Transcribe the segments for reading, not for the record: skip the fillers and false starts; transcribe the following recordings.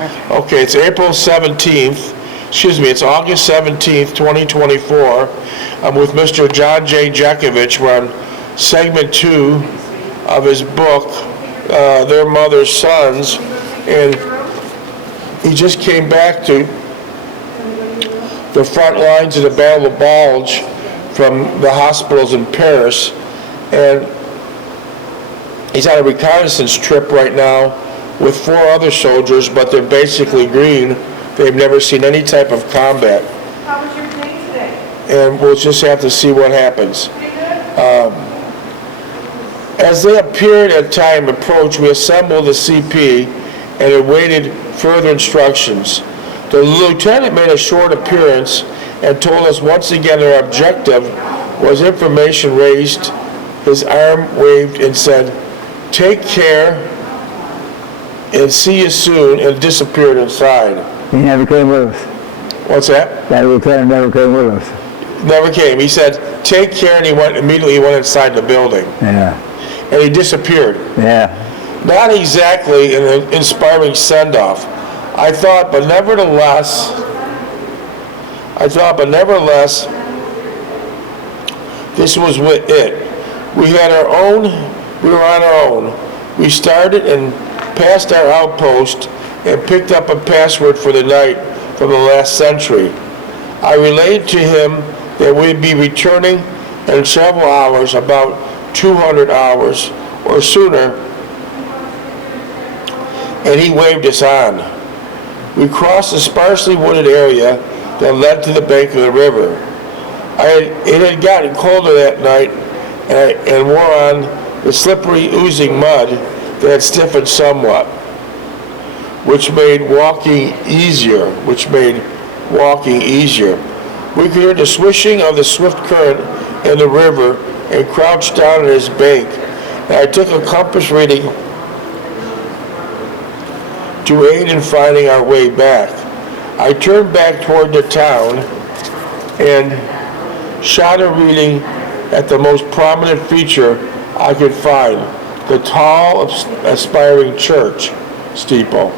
Okay, it's April 17th, excuse me, it's August 17th, 2024. I'm with Mr. John J. Jeckovich. We're on segment 2 of his book, Their Mother's Sons, and he just came back to the front lines of the Battle of Bulge from the hospitals in Paris, and he's on a reconnaissance trip right now with 4 other soldiers, but they're basically green. They've never seen any type of combat. How was your day today? And we'll just have to see what happens. As they appeared at time approached, we assembled the CP and awaited further instructions. The lieutenant made a short appearance and told us once again our objective was information raised. His arm waved and said, "Take care and see you soon," and disappeared inside. He never came with us. What's that? That lieutenant never came with us. Never came. He said, "Take care," and he immediately went inside the building. Yeah. And he disappeared. Yeah. Not exactly an inspiring send-off. I thought, but nevertheless, this was it. We had our own, we were on our own. We started and passed our outpost and picked up a password for the night from the last century. I relayed to him that we'd be returning in several hours, about 200 hours or sooner, and he waved us on. We crossed a sparsely wooded area that led to the bank of the river. It had gotten colder that night, and wore on the slippery, oozing mud that had stiffened somewhat, which made walking easier. We could hear the swishing of the swift current in the river and crouched down on his bank. And I took a compass reading to aid in finding our way back. I turned back toward the town and shot a reading at the most prominent feature I could find, the tall, aspiring church steeple.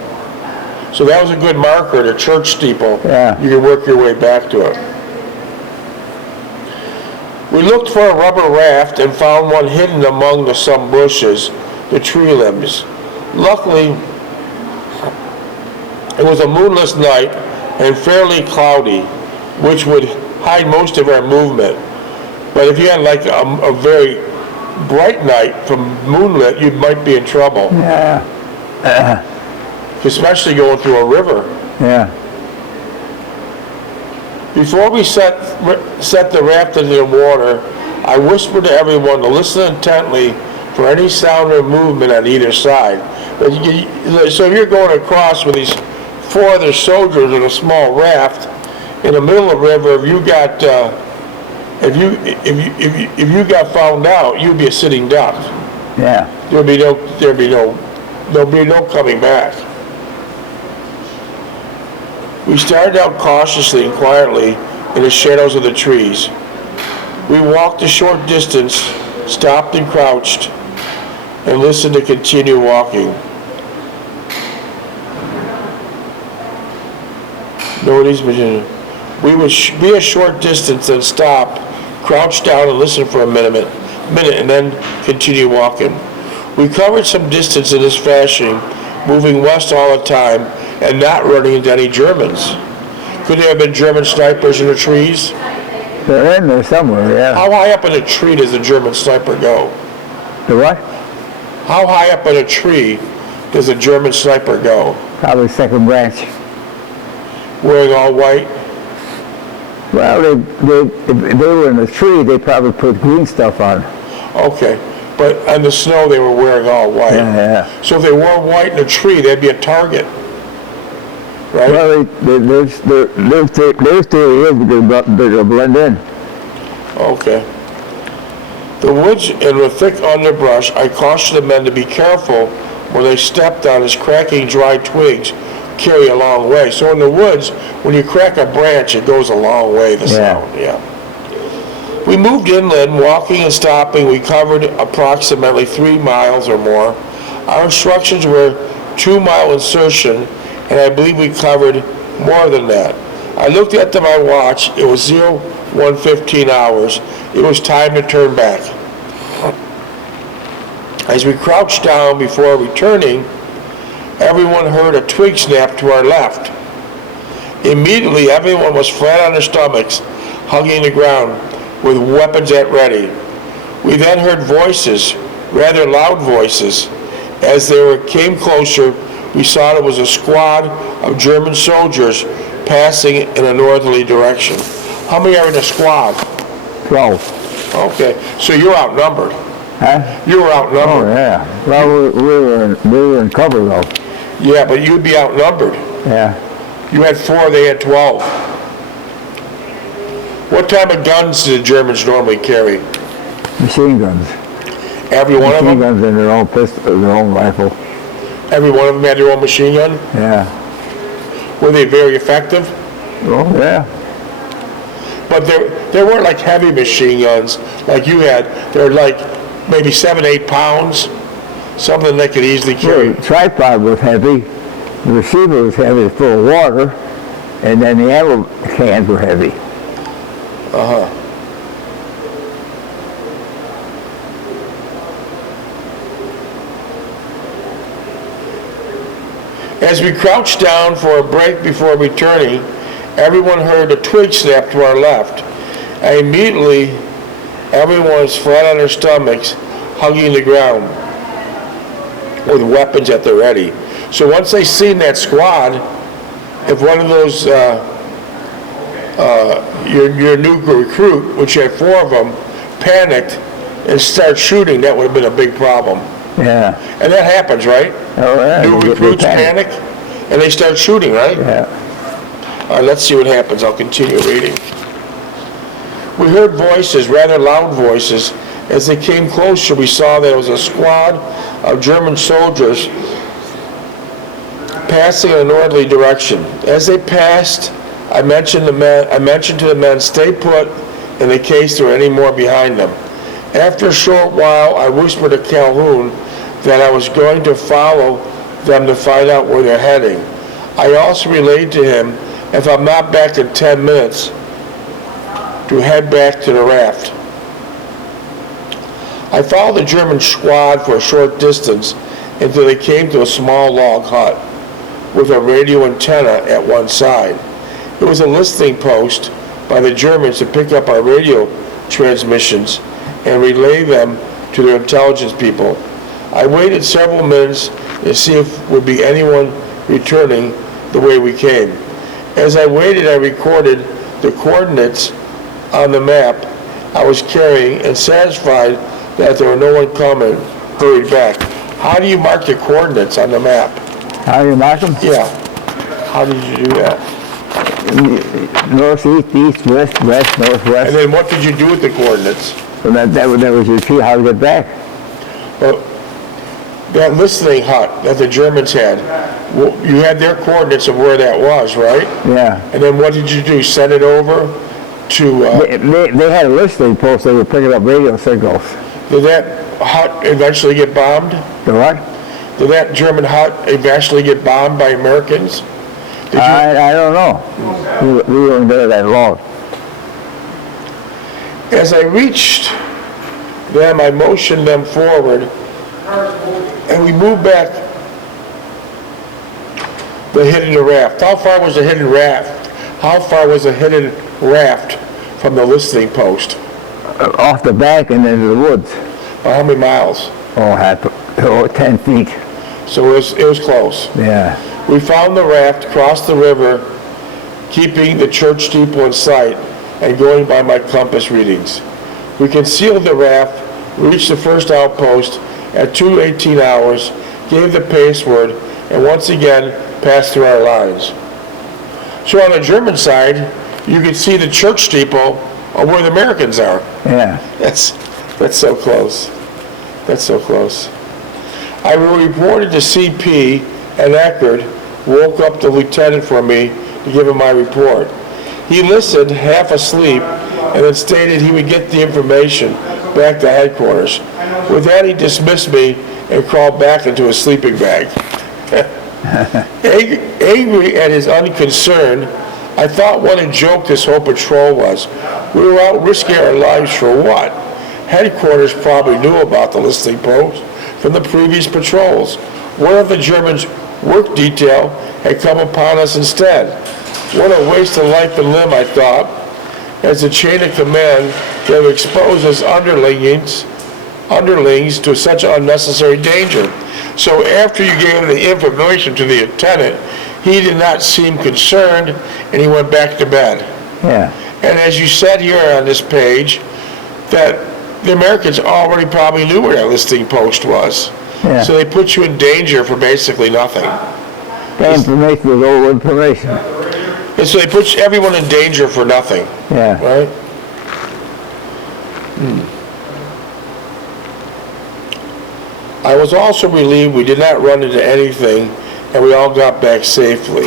So that was a good marker, the church steeple. Yeah. You can work your way back to it. We looked for a rubber raft and found one hidden among some bushes, the tree limbs. Luckily, it was a moonless night and fairly cloudy, which would hide most of our movement. But if you had like a very bright night from moonlit, you might be in trouble. Yeah. Especially going through a river. Yeah. Before we set the raft into the water, I whispered to everyone to listen intently for any sound or movement on either side. So if you're going across with these 4 other soldiers in a small raft in the middle of the river, if you got found out, you'd be a sitting duck. Yeah. There'll be no coming back. We started out cautiously and quietly in the shadows of the trees. We walked a short distance, stopped and crouched, and listened to continue walking. Nobody's been. We would be a short distance and stop, crouch down and listen for a minute, and then continue walking. We covered some distance in this fashion, moving west all the time and not running into any Germans. Could there have been German snipers in the trees? They're in there somewhere, yeah. How high up in a tree does a German sniper go? The what? How high up in a tree does a German sniper go? Probably second branch. Wearing all white? Well, if they were in the tree, they probably put green stuff on. Okay, but on the snow they were wearing all white. Yeah. So if they wore white in a tree, they'd be a target, right? Well, there's theory is they'll blend in. Okay. The woods and the thick underbrush, I cautioned the men to be careful when they stepped on as cracking dry twigs carry a long way. So in the woods, when you crack a branch, it goes a long way, the sound. Yeah. We moved inland, walking and stopping. We covered approximately 3 miles or more. Our instructions were 2-mile insertion and I believe we covered more than that. I looked at my watch. It was 01:15 hours. It was time to turn back. As we crouched down before returning, everyone heard a twig snap to our left. Immediately, everyone was flat on their stomachs, hugging the ground, with weapons at ready. We then heard voices, rather loud voices. As they came closer, we saw it was a squad of German soldiers passing in a northerly direction. How many are in a squad? 12. Okay, so you're outnumbered. Huh? You were Oh, outnumbered. yeah. Well, we were in cover, though. Yeah, but you'd be outnumbered. Yeah. You had 4, they had 12. What type of guns do the Germans normally carry? Machine guns. Every one of Machine them? guns and their own pistol, their own rifle. Every one of them had their own machine gun? Yeah. Were they very effective? Oh, yeah. But they weren't like heavy machine guns like you had. They were like maybe 7, 8 pounds, something they could easily carry. The tripod was heavy, the receiver was heavy, full of water, and then the ammo cans were heavy. As we crouched down for a break before returning, everyone heard a twig snap to our left. And immediately, everyone was flat on their stomachs, hugging the ground, with weapons at the ready. So once they seen that squad, if one of those, your new recruit, which had 4 of them, panicked and started shooting, that would have been a big problem. Yeah. And that happens, right? Oh, yeah. New They recruits panic. panic, and they start shooting, right? Yeah. All right, let's see what happens. I'll continue reading. We heard voices, rather loud voices. As they came closer, we saw that it was a squad of German soldiers passing in a northerly direction. As they passed, I mentioned to the men, stay put in case there were any more behind them. After a short while, I whispered to Calhoun that I was going to follow them to find out where they're heading. I also relayed to him, if I'm not back in 10 minutes, to head back to the raft. I followed the German squad for a short distance until they came to a small log hut with a radio antenna at one side. It was a listening post by the Germans to pick up our radio transmissions and relay them to their intelligence people. I waited several minutes to see if there would be anyone returning the way we came. As I waited, I recorded the coordinates on the map I was carrying and satisfied that there were no one coming, hurried back. How do you mark the coordinates on the map? How do you mark them? Yeah. How did you do that? North, east, west, northwest. And then what did you do with the coordinates? And that was your key, how to get back. Well, that listening hut that the Germans had, you had their coordinates of where that was, right? Yeah. And then what did you do? Send it over to... They had a listening post, they were picking up radio signals. Did that hut eventually get bombed? The what? Did that German hut eventually get bombed by Americans? I don't know. We weren't there that long. As I reached them, I motioned them forward, and we moved back the hidden raft. How far was the hidden raft? How far was the hidden raft from the listening post? Off the bank and into the woods. By how many miles? 10 feet. So it was close. Yeah. We found the raft, crossed the river, keeping the church steeple in sight, and going by my compass readings. We concealed the raft, reached the first outpost at 2:18 hours, gave the password, and once again passed through our lines. So on the German side, you can see the church steeple of where the Americans are. Yeah. That's so close. That's so close. I reported to CP, and Eckert woke up the lieutenant for me to give him my report. He listened, half asleep, and then stated he would get the information back to headquarters. With that, he dismissed me and crawled back into his sleeping bag. Angry at his unconcern, I thought what a joke this whole patrol was. We were out risking our lives for what? Headquarters probably knew about the listening post from the previous patrols. One of the Germans' work detail had come upon us instead. What a waste of life and limb, I thought, as the chain of command that would expose us underlings to such unnecessary danger. So after you gave the information to the lieutenant, he did not seem concerned, and he went back to bed. Yeah. And as you said here on this page, that the Americans already probably knew where that listing post was. Yeah. So they put you in danger for basically nothing. The information was old information. And so they put everyone in danger for nothing, Yeah. right? I was also relieved we did not run into anything and we all got back safely.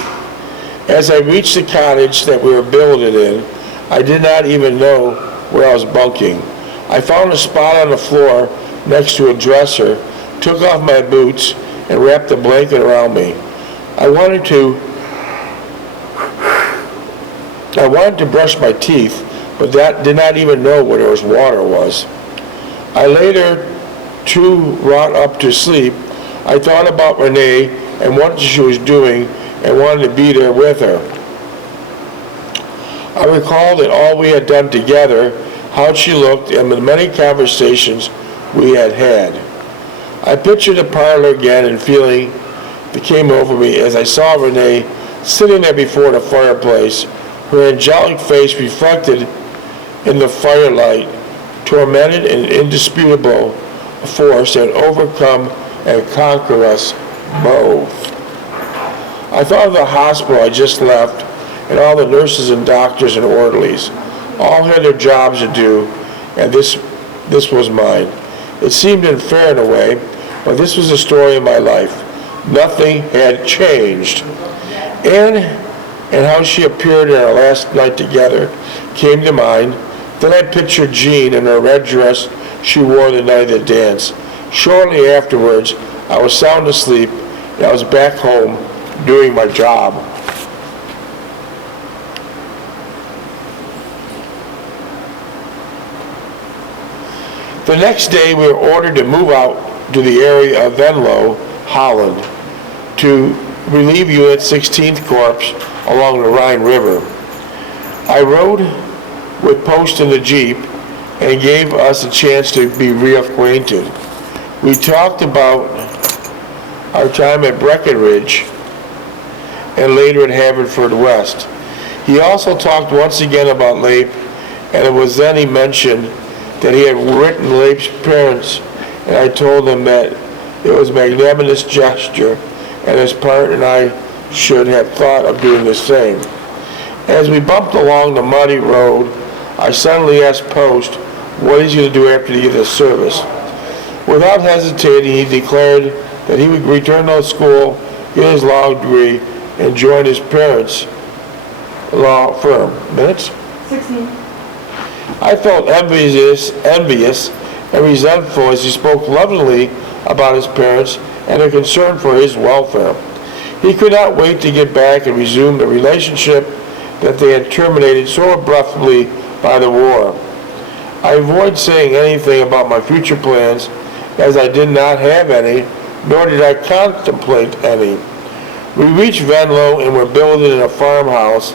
As I reached the cottage that we were building in, I did not even know where I was bunking. I found a spot on the floor next to a dresser, took off my boots, and wrapped a blanket around me. I wanted to brush my teeth, but did not even know where there was water was. I later, too wrought up to sleep, I thought about Renee and what she was doing and wanted to be there with her. I recalled that all we had done together, how she looked, and the many conversations we had had. I pictured the parlor again, and feeling that came over me as I saw Renee sitting there before the fireplace, her angelic face reflected in the firelight, tormented and indisputable force that would overcome and conquer us both. I thought of the hospital I just left and all the nurses and doctors and orderlies. All had their jobs to do, and this was mine. It seemed unfair in a way, but this was the story of my life. Nothing had changed. And how she appeared in our last night together came to mind. Then I pictured Jean in her red dress she wore the night of the dance. Shortly afterwards, I was sound asleep, and I was back home doing my job. The next day, we were ordered to move out to the area of Venlo, Holland, to relieve Unit 16th Corps along the Rhine River. I rode with Post in the Jeep and gave us a chance to be reacquainted. We talked about our time at Breckenridge and later at Haverford West. He also talked once again about Leip, and it was then he mentioned that he had written Leip's parents, and I told him that it was a magnanimous gesture, and his partner and I should have thought of doing the same. As we bumped along the muddy road, I suddenly asked Post what he's going to do after he gets his service. Without hesitating, he declared that he would return to school, get his law degree, and join his parents' law firm. Minutes? 16. I felt envious and resentful as he spoke lovingly about his parents and their concern for his welfare. He could not wait to get back and resume the relationship that they had terminated so abruptly by the war. I avoid saying anything about my future plans, as I did not have any, nor did I contemplate any. We reached Venlo and were building in a farmhouse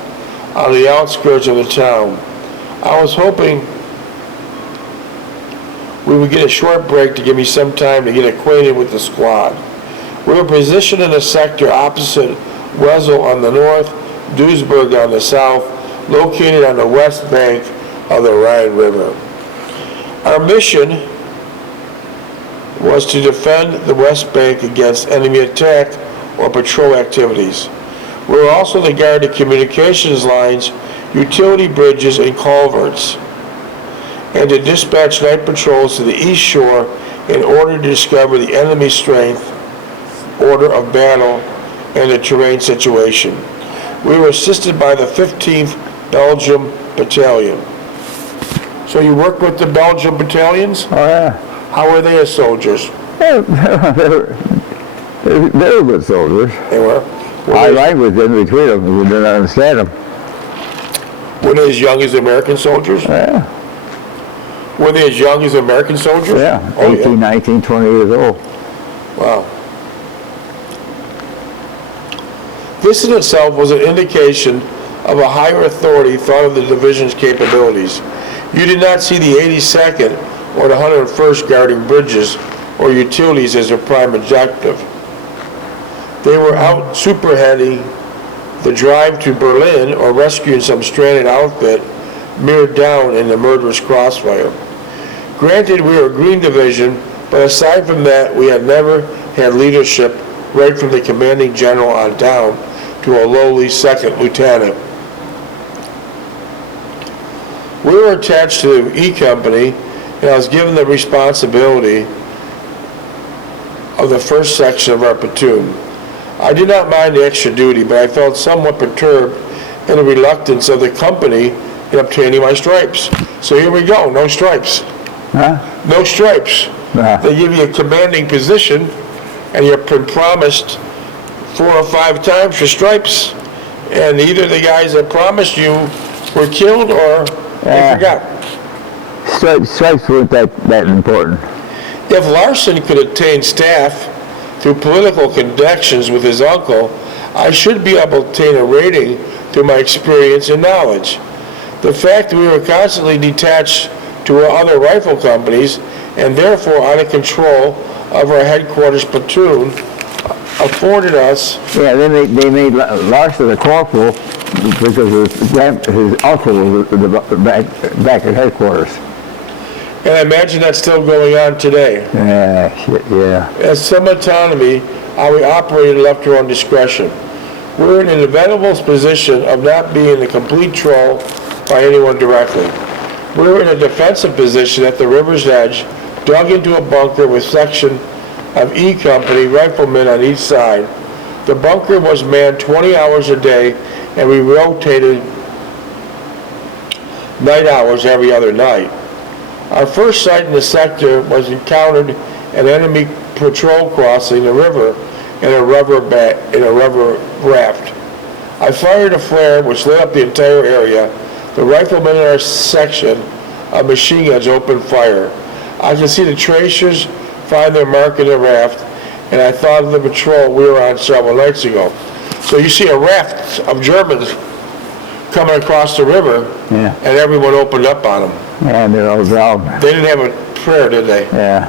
on the outskirts of the town. I was hoping we would get a short break to give me some time to get acquainted with the squad. We were positioned in a sector opposite Wesel on the north, Duisburg on the south, located on the west bank of the Rhine River. Our mission was to defend the west bank against enemy attack or patrol activities. We were also to guard the communications lines, utility bridges, and culverts, and to dispatch night patrols to the east shore in order to discover the enemy strength, order of battle, and the terrain situation. We were assisted by the 15th Belgium Battalion. So you work with the Belgian battalions? Oh, yeah. How are they as soldiers? They They were good soldiers. They were. Our language in between them, we didn't understand them. Were they as young as American soldiers? Yeah, Were they as young as American soldiers? yeah, Oh, 18, 19, 20 years old. Wow. This in itself was an indication of a higher authority thought of the division's capabilities. You did not see the 82nd or the 101st guarding bridges or utilities as their prime objective. They were out superheading the drive to Berlin or rescuing some stranded outfit mirrored down in the murderous crossfire. Granted, we were a Green Division, but aside from that, we had never had leadership right from the commanding general on down to a lowly second lieutenant. We were attached to E Company, and I was given the responsibility of the first section of our platoon. I did not mind the extra duty, but I felt somewhat perturbed in the reluctance of the company in obtaining my stripes. So here we go, no stripes. Huh? No stripes. They give you a commanding position, and you've been promised 4 or 5 times for stripes, and either the guys that promised you were killed or they forgot. Stripes weren't that important. If Larson could attain staff through political connections with his uncle, I should be able to obtain a rating through my experience and knowledge. The fact that we were constantly detached to our other rifle companies and therefore out of control of our headquarters platoon afforded us. Yeah, they made Larson a corporal because his uncle was back at headquarters. And I imagine that's still going on today. Yeah, shit, yeah. As some autonomy, how we operated left to our own discretion. We're in an inevitable position of not being in complete control by anyone directly. We were in a defensive position at the river's edge, dug into a bunker with section of E Company riflemen on each side. The bunker was manned 20 hours a day, and we rotated night hours every other night. Our first sight in the sector was encountered an enemy patrol crossing the river in a rubber raft. I fired a flare which lit up the entire area. The riflemen in our section of machine guns opened fire. I could see the tracers find their mark in the raft, and I thought of the patrol we were on several nights ago. So you see a raft of Germans coming across the river, Yeah. and everyone opened up on them. And they're all down. They didn't have a prayer, did they? Yeah.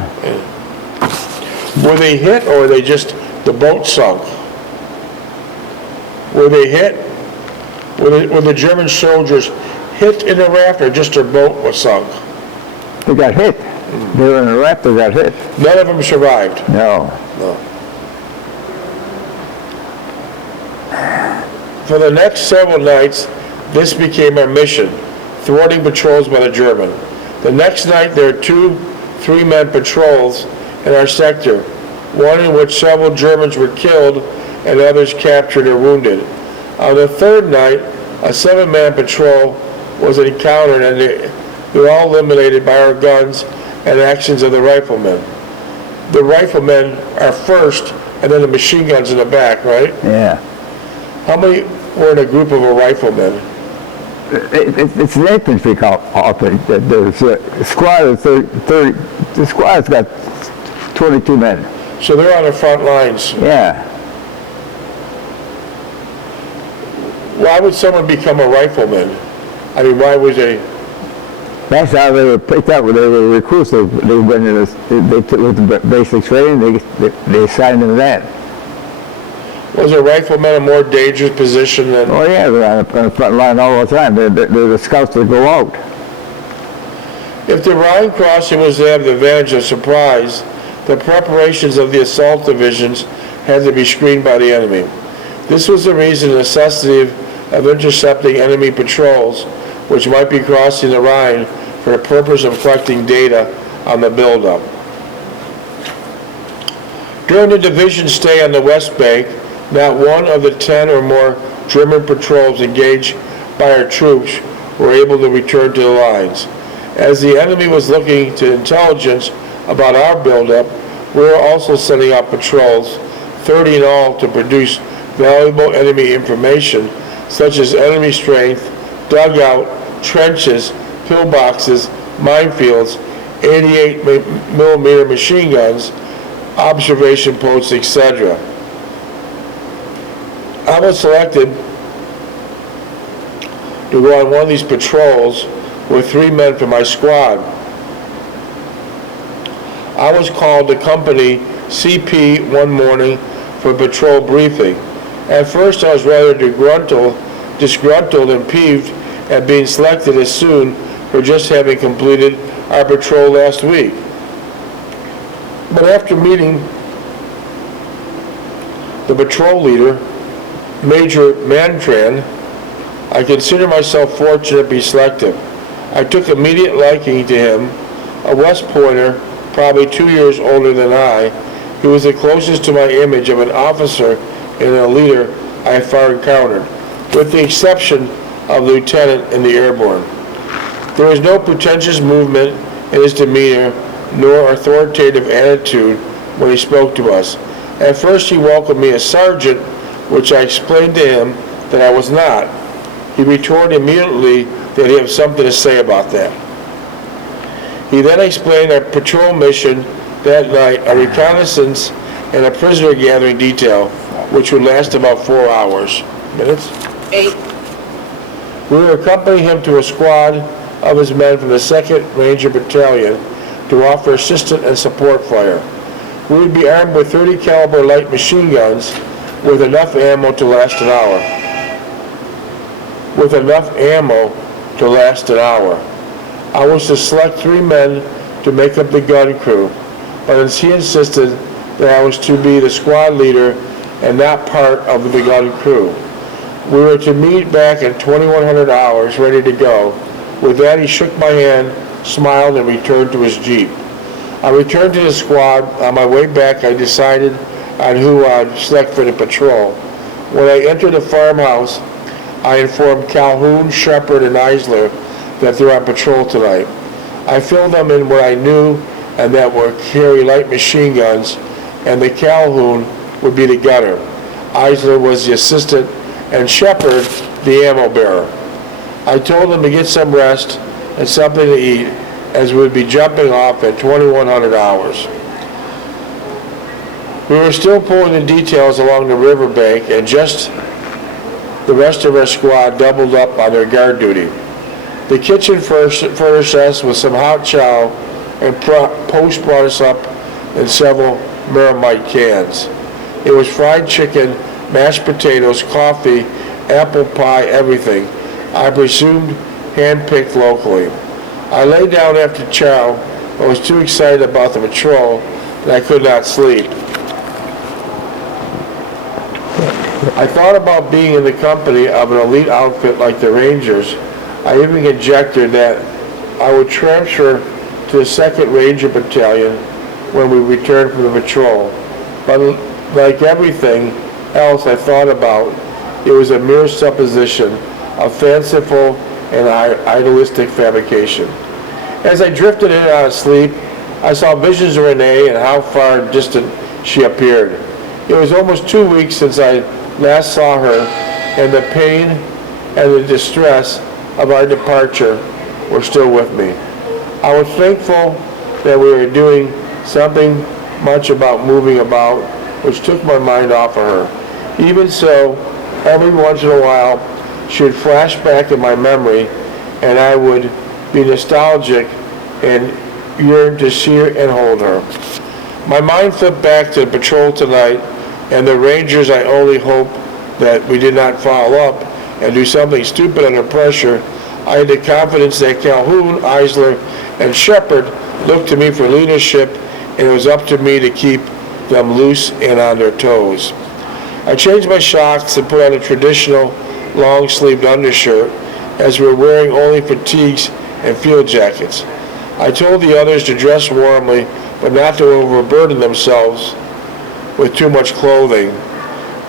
Were they hit, or were they just, the boat sunk? Were they hit? Were the German soldiers hit in the raft, or just their boat was sunk? They got hit. They were in a raft, they got hit. None of them survived. No. No. For the next several nights, this became our mission, thwarting patrols by the German. The next night, there were 2 3-man patrols in our sector, one in which several Germans were killed and others captured or wounded. On the 3rd night, a 7-man patrol was encountered, and they were all eliminated by our guns and actions of the riflemen. The riflemen are first, and then the machine guns in the back, right? Yeah. How many were in a group of a riflemen? It's an infantry outfit. There's a squad of 30, the squad's got 22 men. So they're on the front lines. Yeah. Why would someone become a rifleman? I mean, why was they? That's how they were picked up when they were recruits. They went in they took with the basic training, they assigned them that. Was a rifleman a more dangerous position than? Oh yeah, they're on the front line all the time. They're the scouts that go out. If the Rhine crossing was to have the advantage of surprise, the preparations of the assault divisions had to be screened by the enemy. This was the reason the necessity of intercepting enemy patrols, which might be crossing the Rhine for the purpose of collecting data on the buildup. During the division's stay on the West Bank, not one of the 10 or more German patrols engaged by our troops were able to return to the lines. As the enemy was looking to intelligence about our buildup, we were also sending out patrols 30 in all, to produce valuable enemy information such as enemy strength, dugout, trenches, pillboxes, minefields, 88 millimeter machine guns, observation posts, etc. I was selected to go on one of these patrols with 3 men from my squad. I was called to company CP one morning for a patrol briefing. At first I was rather disgruntled and peeved at being selected as soon for just having completed our patrol last week. But after meeting the patrol leader, Major Mantran, I consider myself fortunate to be selected. I took immediate liking to him, a West Pointer, probably 2 years older than I. He was the closest to my image of an officer and a leader I have far encountered, with the exception of the lieutenant in the airborne. There was no pretentious movement in his demeanor, nor authoritative attitude when he spoke to us. At first he welcomed me as sergeant, which I explained to him that I was not. He retorted immediately that he had something to say about that. He then explained our patrol mission that night, a reconnaissance and a prisoner gathering detail, which would last about 4 hours. Minutes? 8. We would accompany him to a squad of his men from the 2nd Ranger Battalion to offer assistance and support fire. We would be armed with 30 caliber light machine guns with enough ammo to last an hour. I was to select 3 men to make up the gun crew, but he insisted that I was to be the squad leader and not part of the gun crew. We were to meet back at 2100 hours, ready to go. With that, he shook my hand, smiled, and returned to his Jeep. I returned to the squad. On my way back, I decided on who I'd select for the patrol. When I entered the farmhouse, I informed Calhoun, Shepard, and Eisler that they're on patrol tonight. I filled them in what I knew, and that would carry light machine guns, and the Calhoun would be the gunner. Eisler was the assistant, and Shepard the ammo bearer. I told them to get some rest and something to eat, as we would be jumping off at 2100 hours. We were still pulling the details along the riverbank, and just the rest of our squad doubled up on their guard duty. The kitchen furnished us with some hot chow, and Post brought us up in several Marmite cans. It was fried chicken, mashed potatoes, coffee, apple pie, everything. I presumed hand-picked locally. I lay down after chow, but was too excited about the patrol that I could not sleep. I thought about being in the company of an elite outfit like the Rangers. I even conjectured that I would transfer to the 2nd Ranger Battalion when we returned from the patrol. But like everything else I thought about, it was a mere supposition, a fanciful and idealistic fabrication. As I drifted in and out of sleep, I saw visions of Renee and how far distant she appeared. It was almost 2 weeks since I last saw her, and the pain and the distress of our departure were still with me. I was thankful that we were doing something much about moving about, which took my mind off of her. Even so, every once in a while, she would flash back in my memory, and I would be nostalgic and yearn to see her and hold her. My mind flipped back to the patrol tonight, and the Rangers. I only hope that we did not follow up and do something stupid under pressure. I had the confidence that Calhoun, Eisler, and Shepard looked to me for leadership, and it was up to me to keep them loose and on their toes. I changed my shocks and put on a traditional long-sleeved undershirt, as we were wearing only fatigues and field jackets. I told the others to dress warmly, but not to overburden themselves with too much clothing,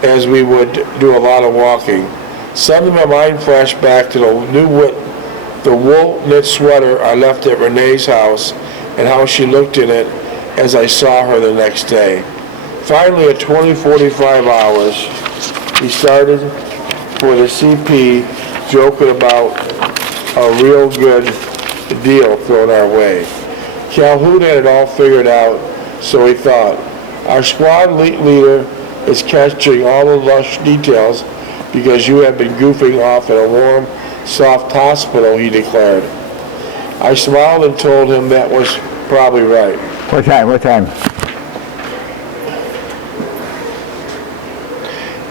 as we would do a lot of walking. Suddenly my mind flashed back to the wool knit sweater I left at Renee's house, and how she looked in it as I saw her the next day. Finally, at 20:45 hours, he started for the CP joking about a real good deal thrown our way. Calhoun had it all figured out, so he thought. Our squad leader is catching all the lush details because you have been goofing off in a warm, soft hospital, he declared. I smiled and told him that was probably right. What time?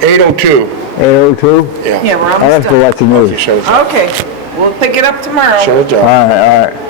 8:02. 8:02? Yeah. Yeah, we're I'll have almost to done. watch the news. Okay, shut it down. Okay, we'll pick it up tomorrow. Shut it down. All right.